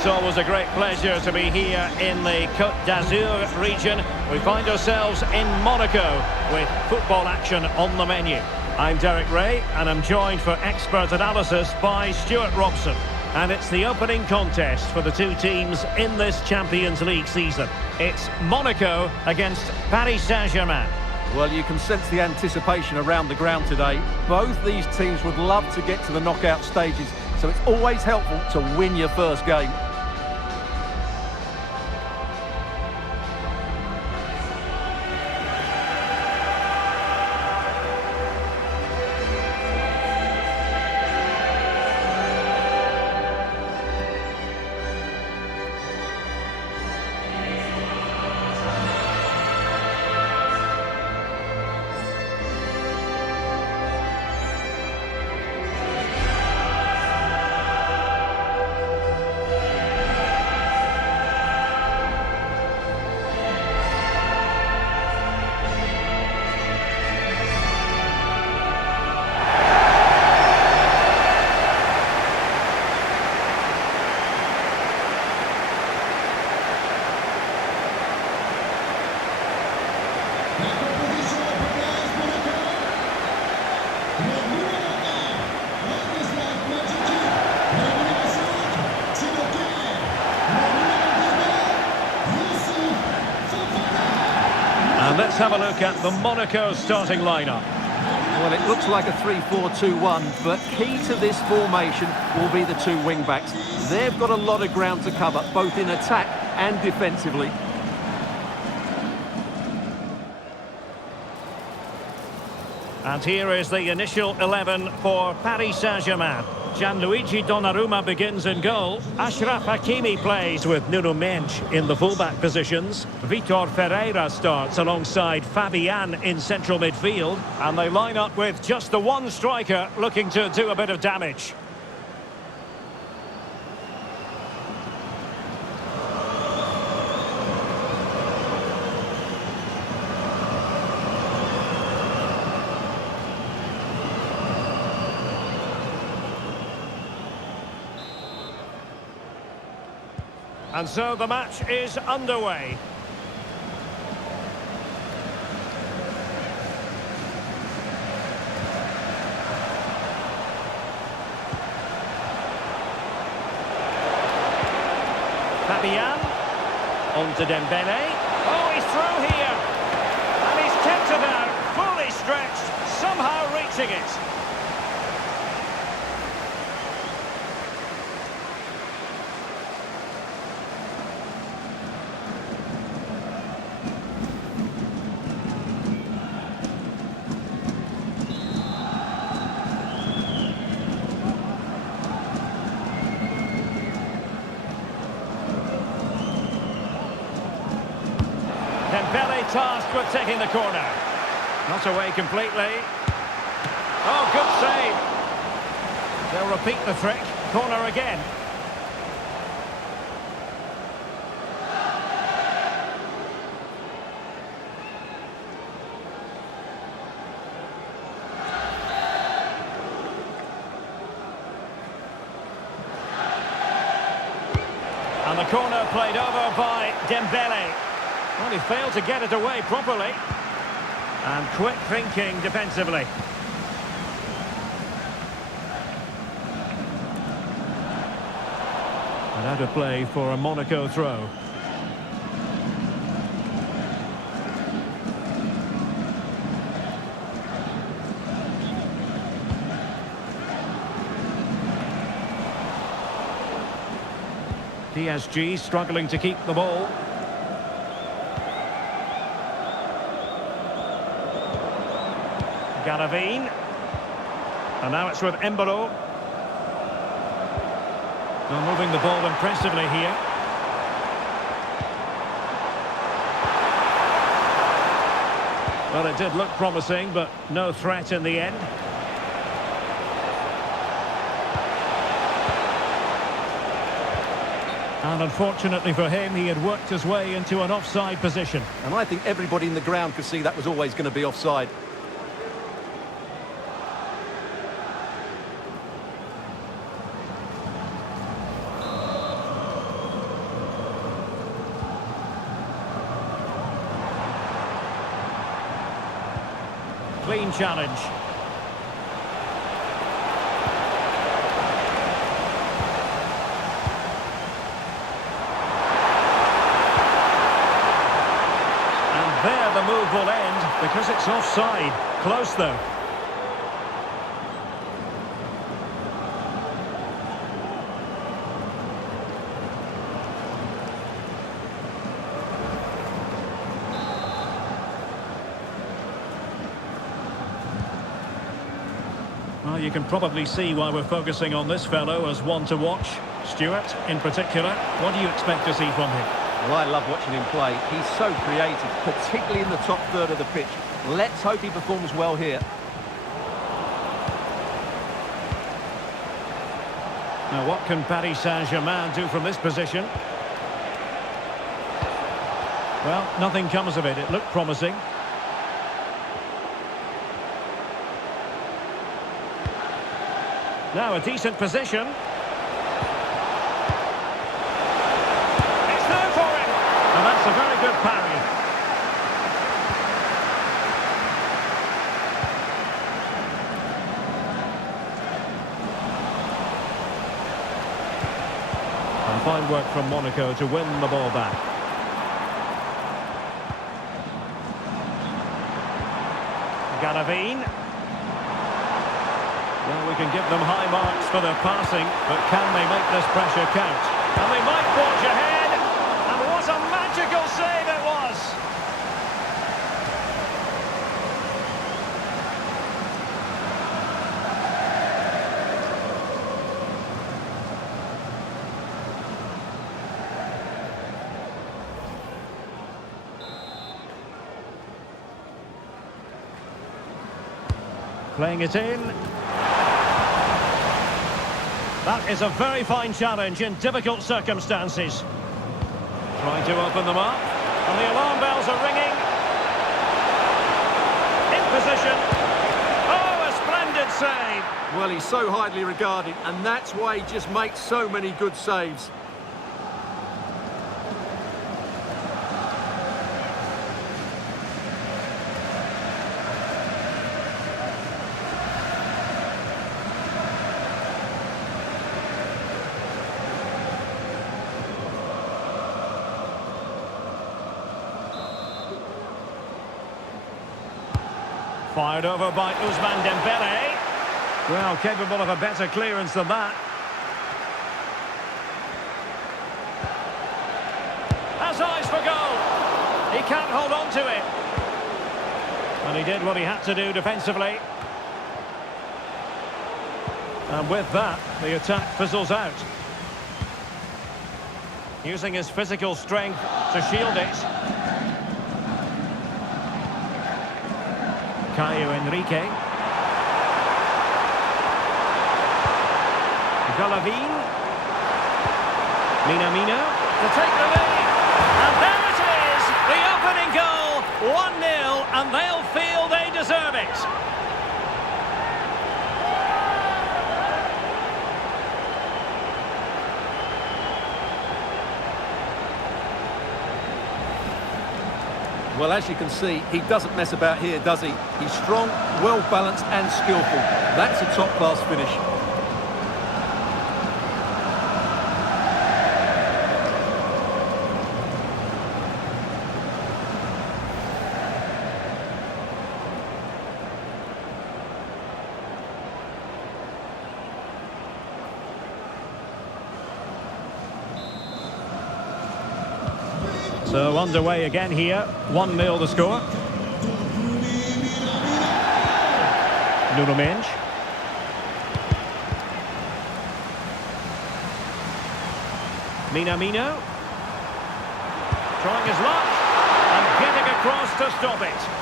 It's always a great pleasure to be here in the Côte d'Azur region. We find ourselves in Monaco with football action on the menu. I'm Derek Ray and I'm joined for expert analysis by Stuart Robson. And it's the opening contest for the two teams in this Champions League season. It's Monaco against Paris Saint-Germain. Well, you can sense the anticipation around the ground today. Both these teams would love to get to the knockout stages, so it's always helpful to win your first game. And let's have a look at the Monaco starting lineup. Well, it looks like a 3-4-2-1, but key to this formation will be the two wing-backs. They've got a lot of ground to cover, both in attack and defensively. And here is the initial 11 for Paris Saint-Germain. Gianluigi Donnarumma begins in goal. Achraf Hakimi plays with Nuno Mendes in the fullback positions. Vitor Ferreira starts alongside Fabian in central midfield. And they line up with just the one striker looking to do a bit of damage. And so the match is underway. Fabian. On to Dembele. Oh, he's through here. And he's kept it out. Fully stretched. Somehow reaching it. Dembele tasked with taking the corner. Not away completely. Oh, good save. They'll repeat the trick. Corner again. And the corner played over by Dembele. Well, he failed to get it away properly. And quick thinking defensively. And out of play for a Monaco throw. PSG struggling to keep the ball. Garavine. And now it's with Embolo. Well, moving the ball impressively here. Well, it did look promising, but no threat in the end. And unfortunately for him, he had worked his way into an offside position. And I think everybody in the ground could see that was always going to be offside. clean challenge. And there the move will end because it's offside. Close though. Well, you can probably see why we're focusing on this fellow as one to watch. Stuart, in particular, what do you expect to see from him? Well, I love watching him play. He's so creative, particularly in the top third of the pitch. Let's hope he performs well here. Now, what can Paris Saint-Germain do from this position? Well, nothing comes of it. It looked promising. Now, a decent position. It's there for him! And that's a very good parry. And fine work from Monaco to win the ball back. Galavine. Well, we can give them high marks for their passing, but can they make this pressure count? And they might forge ahead, and what a magical save it was! Playing it in. That is a very fine challenge in difficult circumstances. Trying to open them up. And the alarm bells are ringing. In position. Oh, a splendid save. Well, he's so highly regarded, and that's why he just makes so many good saves. Fired over by Ousmane Dembele. Well, capable of a better clearance than that. Has eyes for goal. He can't hold on to it. And he did what he had to do defensively. And with that, the attack fizzles out. Using his physical strength to shield it. Caio Henrique. Galavine. Minamino to take the lead. And there it is! The opening goal! 1-0, and they'll feel they deserve it. Well, as you can see, he doesn't mess about here, does he? He's strong, well-balanced and skillful. That's a top-class finish. So underway again here, 1-0 the score. Nuno Mendes. Minamino. Trying his luck and getting across to stop it.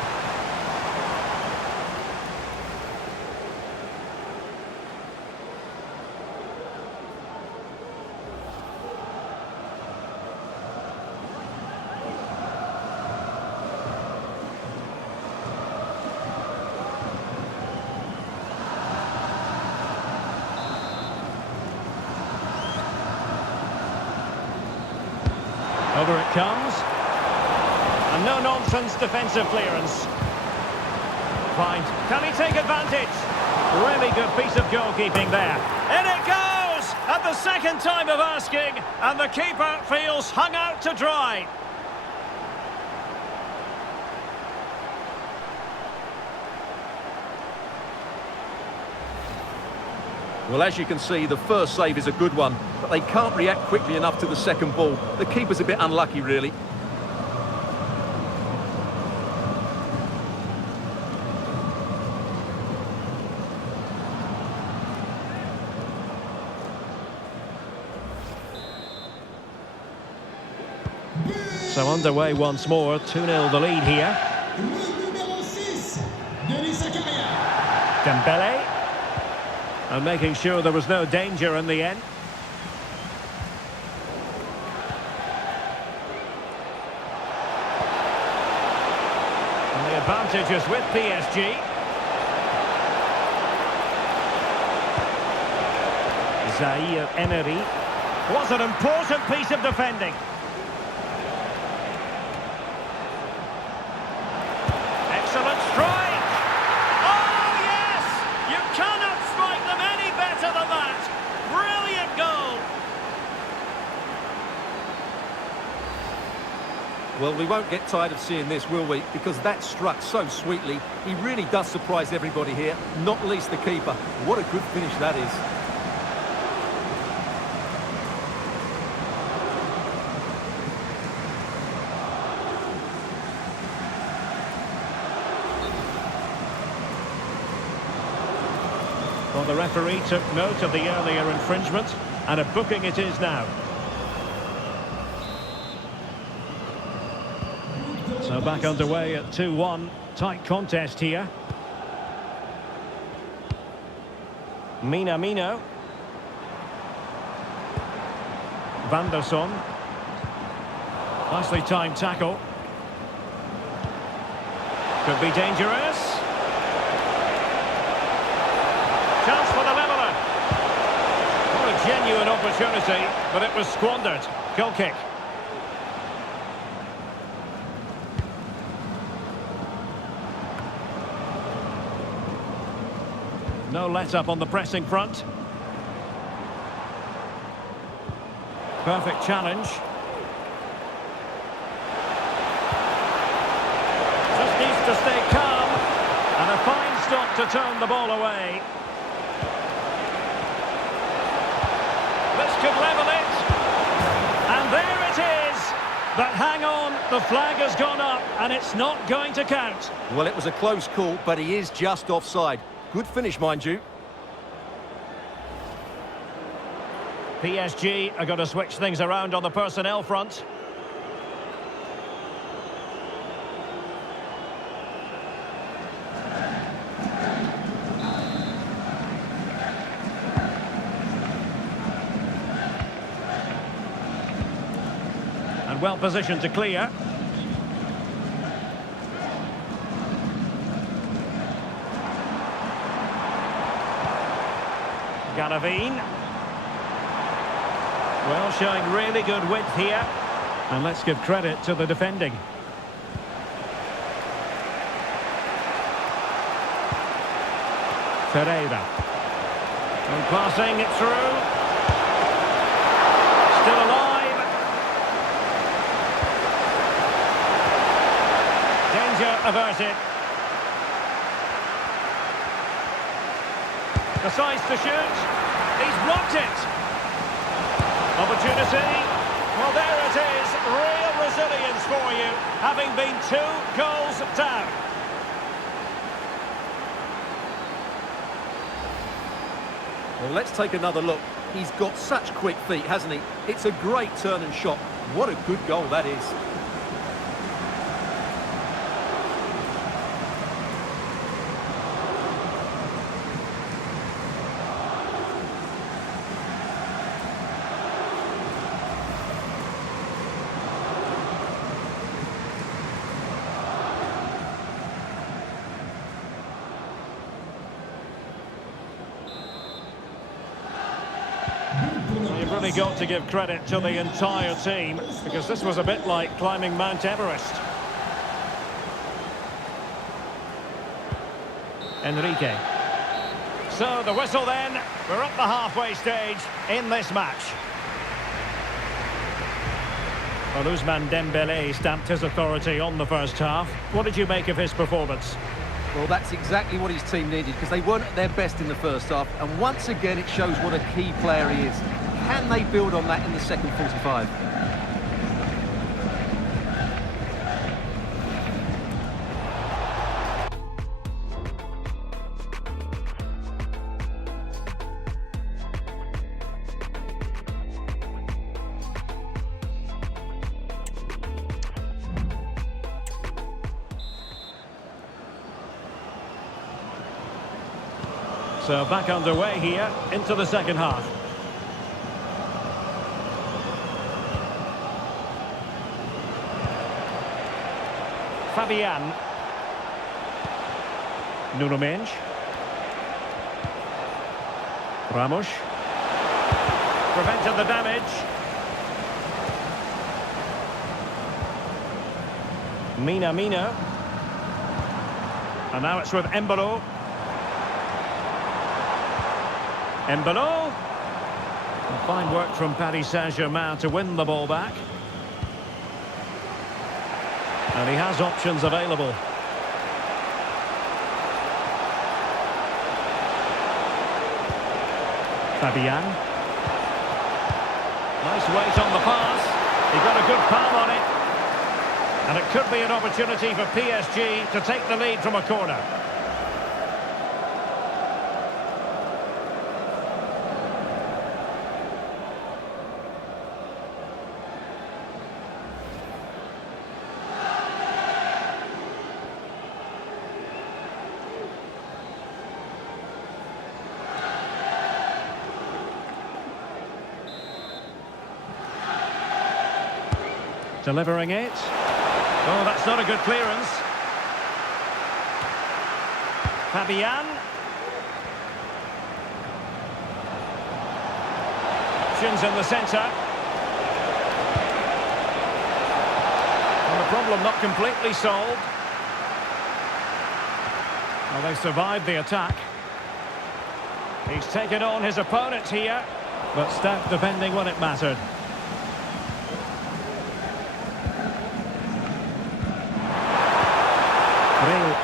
Over it comes. And no-nonsense defensive clearance. find. Can he take advantage? Really good piece of goalkeeping there. In it goes! At the second time of asking, and the keeper feels hung out to dry. Well, as you can see, the first save is a good one, but they can't react quickly enough to the second ball. The keeper's a bit unlucky, really. So underway once more, 2-0 the lead here. Dembele. And making sure there was no danger in the end. And the advantage is with PSG. Zaire Emery. Was an important piece of defending. Excellent strike! Oh, yes! You cannot strike them any better than that! Brilliant goal! Well, we won't get tired of seeing this, will we? Because that struck so sweetly. He really does surprise everybody here, not least the keeper. What a good finish that is. Well, the referee took note of the earlier infringement, and a booking it is now. So back underway at 2-1. Tight contest here. Minamino. Van der Son. Nicely timed tackle. Could be dangerous. Chance for the leveller. What a genuine opportunity, but it was squandered. Goal kick. No let-up on the pressing front. Perfect challenge. Just needs to stay calm. And a fine stop to turn the ball away. This could level it. And there it is. But hang on, the flag has gone up and it's not going to count. Well, it was a close call, but he is just offside. Good finish, mind you. PSG are going to switch things around on the personnel front. And well positioned to clear. Galavine. Well, showing really good width here. And let's give credit to the defending. Ferreira. And passing it through. Still alive. Danger averted. Decides to shoot. He's blocked it. Opportunity. Well, there it is. Real resilience for you, having been 2 goals down. Well, let's take another look. He's got such quick feet, hasn't he? It's a great turn and shot. What a good goal that is. You've really got to give credit to the entire team, because this was a bit like climbing Mount Everest. Enrique. So the whistle then. We're up the halfway stage in this match. Well, Ousmane Dembélé stamped his authority on the first half. What did you make of his performance? Well, that's exactly what his team needed, because they weren't at their best in the first half. And once again, it shows what a key player he is. Can they build on that in the second 45? So back underway here into the second half. Fabian. Nuno Mendes. Ramos. Prevented the damage. Mina. And now it's with Embolo. Embolo. Fine work from Paris Saint-Germain to win the ball back. And he has options available. Fabian. Nice weight on the pass. He got a good palm on it. And it could be an opportunity for PSG to take the lead from a corner. Delivering it. Oh, that's not a good clearance. Fabian. Options in the centre. And the problem not completely solved. Well, they survived the attack. He's taken on his opponent here, but stout defending when it mattered.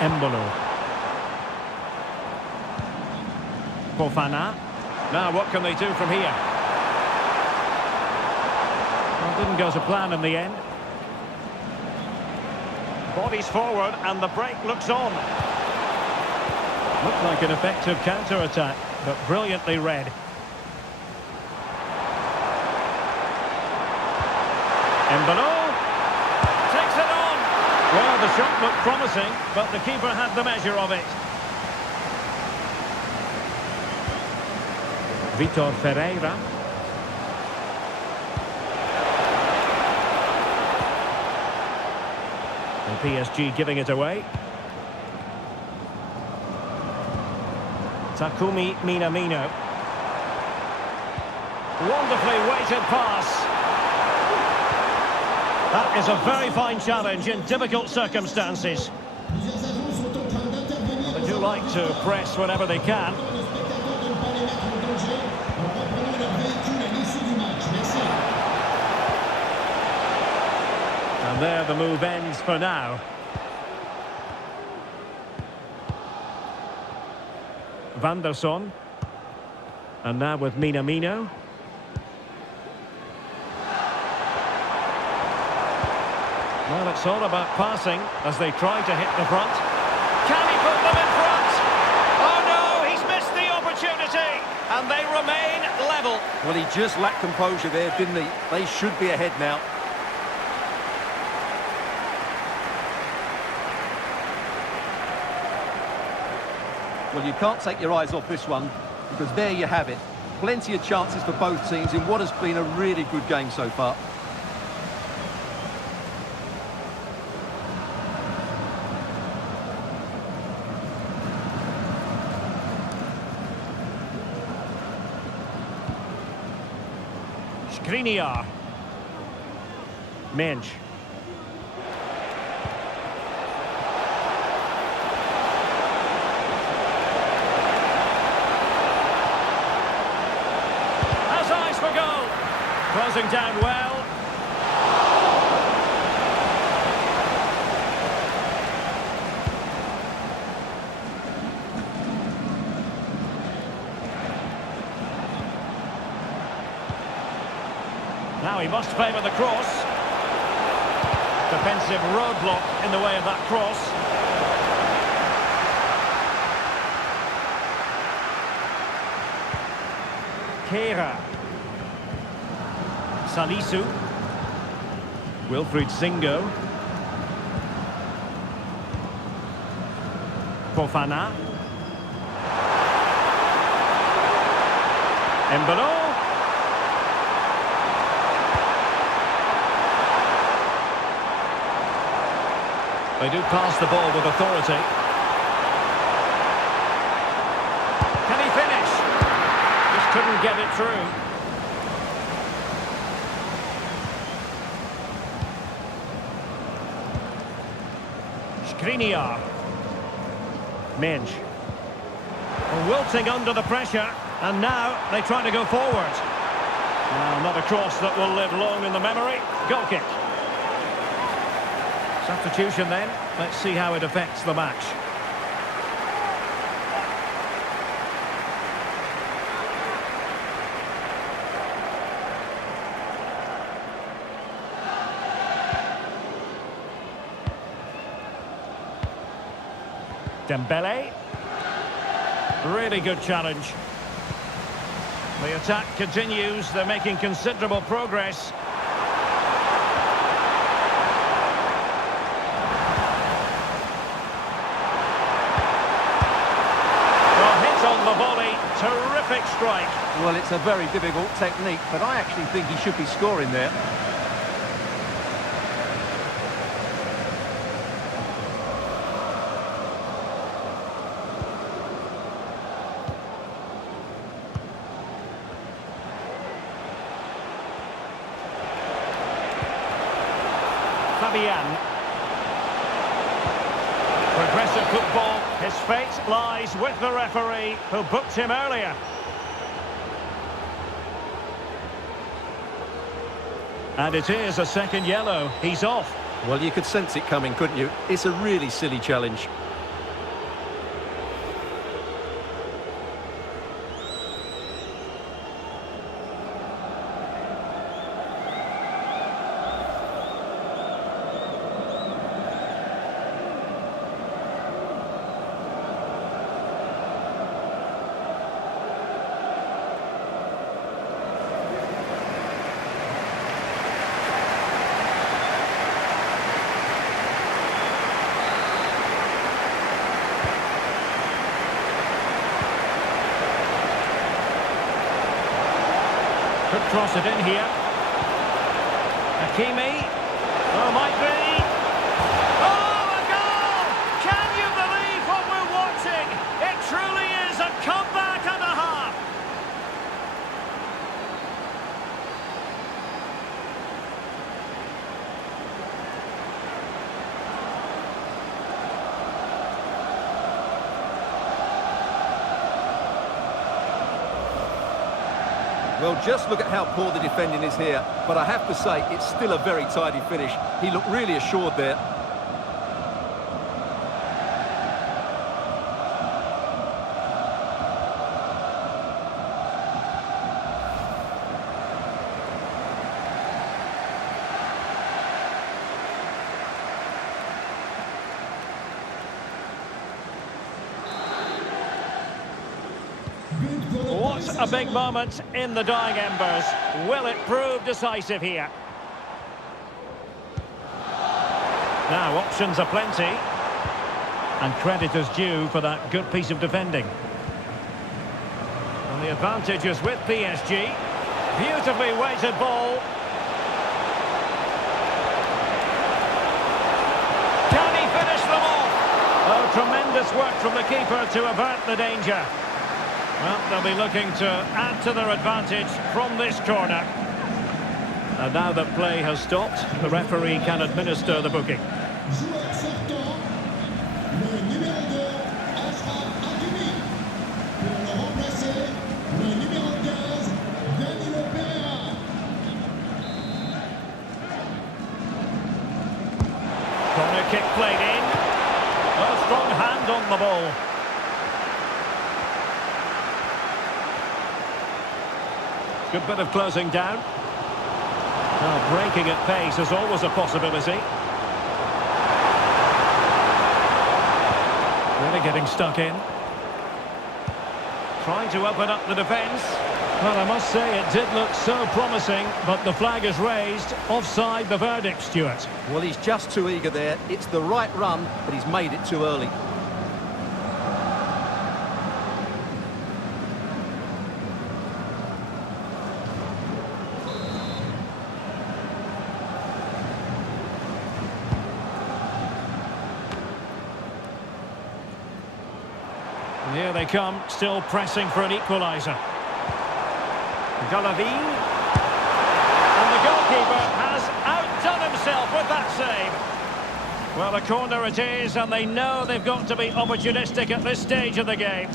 Embolo. Fofana. Now what can they do from here? Well, didn't go to plan in the end. Bodies forward and the break looks on. Looked like an effective counter-attack, but brilliantly read. Embolo. Takes it on. Well, the shot looked promising, but the keeper had the measure of it. Vitor Ferreira. And PSG giving it away. Takumi Minamino. Wonderfully weighted pass. That is a very fine challenge in difficult circumstances. They do like to press whenever they can. And there the move ends for now. Van der Son. And now with Minamino. Well, it's all about passing as they try to hit the front. Can he put them in front? Oh no, he's missed the opportunity. And they remain level. Well, he just lacked composure there, didn't he? They should be ahead now. Well, you can't take your eyes off this one, because there you have it. Plenty of chances for both teams in what has been a really good game so far. Skriniar. Mensch. Closing down well. Now he must favour the cross. Defensive roadblock in the way of that cross. Kehra. Salisu. Wilfried Singo. Fofana. Embolo. They do pass the ball with authority. Can he finish? Just couldn't get it through. Skriniar. Minge. Wilting under the pressure, and now they try to go forward. Well, not a cross that will live long in the memory. Goal kick. Substitution then. Let's see how it affects the match. Dembele. Really good challenge. The attack continues. They're making considerable progress. On the volley, terrific strike. Well, it's a very difficult technique, but I actually think he should be scoring there. Fabian. Progressive football, his fate lies with the referee who booked him earlier. And it is a second yellow. He's off. Well, you could sense it coming, couldn't you? It's a really silly challenge. Could cross it in here. Hakimi. Oh, might be. Oh, a goal! Can you believe what we're watching? It truly is a comeback and a half. Well, just look at how poor the defending is here. But I have to say, it's still a very tidy finish. He looked really assured there. What a big moment in the dying embers. Will it prove decisive here? Now, options are plenty. And credit is due for that good piece of defending. And the advantage is with PSG. Beautifully weighted ball. Can he finish them off? Oh, tremendous work from the keeper to avert the danger. Well, they'll be looking to add to their advantage from this corner. And now that play has stopped, the referee can administer the booking. hand on the ball. Good bit of closing down. Well, breaking at pace is always a possibility. Really getting stuck in. Trying to open up the defence. Well, I must say it did look so promising, but the flag is raised. Offside the verdict, Stuart. Well, he's just too eager there. It's the right run, but he's made it too early. And here they come, still pressing for an equaliser. Golovin. And the goalkeeper has outdone himself with that save. Well, a corner it is, and they know they've got to be opportunistic at this stage of the game.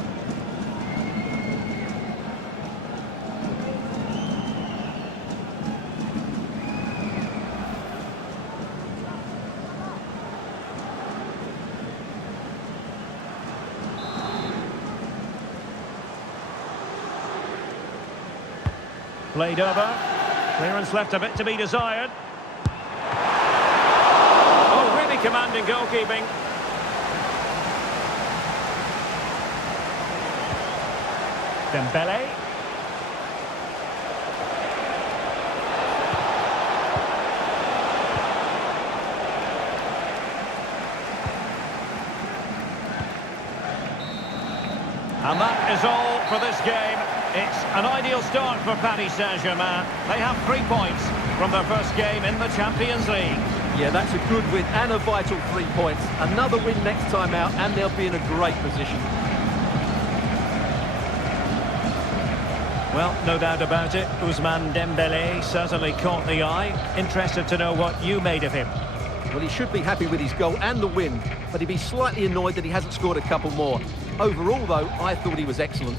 Played over. Clearance left a bit to be desired. Oh, really commanding goalkeeping. Dembele. And that is all for this game. It's an ideal start for Paris Saint-Germain. They have 3 points from their first game in the Champions League. Yeah, that's a good win and a vital 3 points. Another win next time out and they'll be in a great position. Well, no doubt about it. Ousmane Dembele certainly caught the eye. Interested to know what you made of him. Well, he should be happy with his goal and the win, but he'd be slightly annoyed that he hasn't scored a couple more. Overall, though, I thought he was excellent.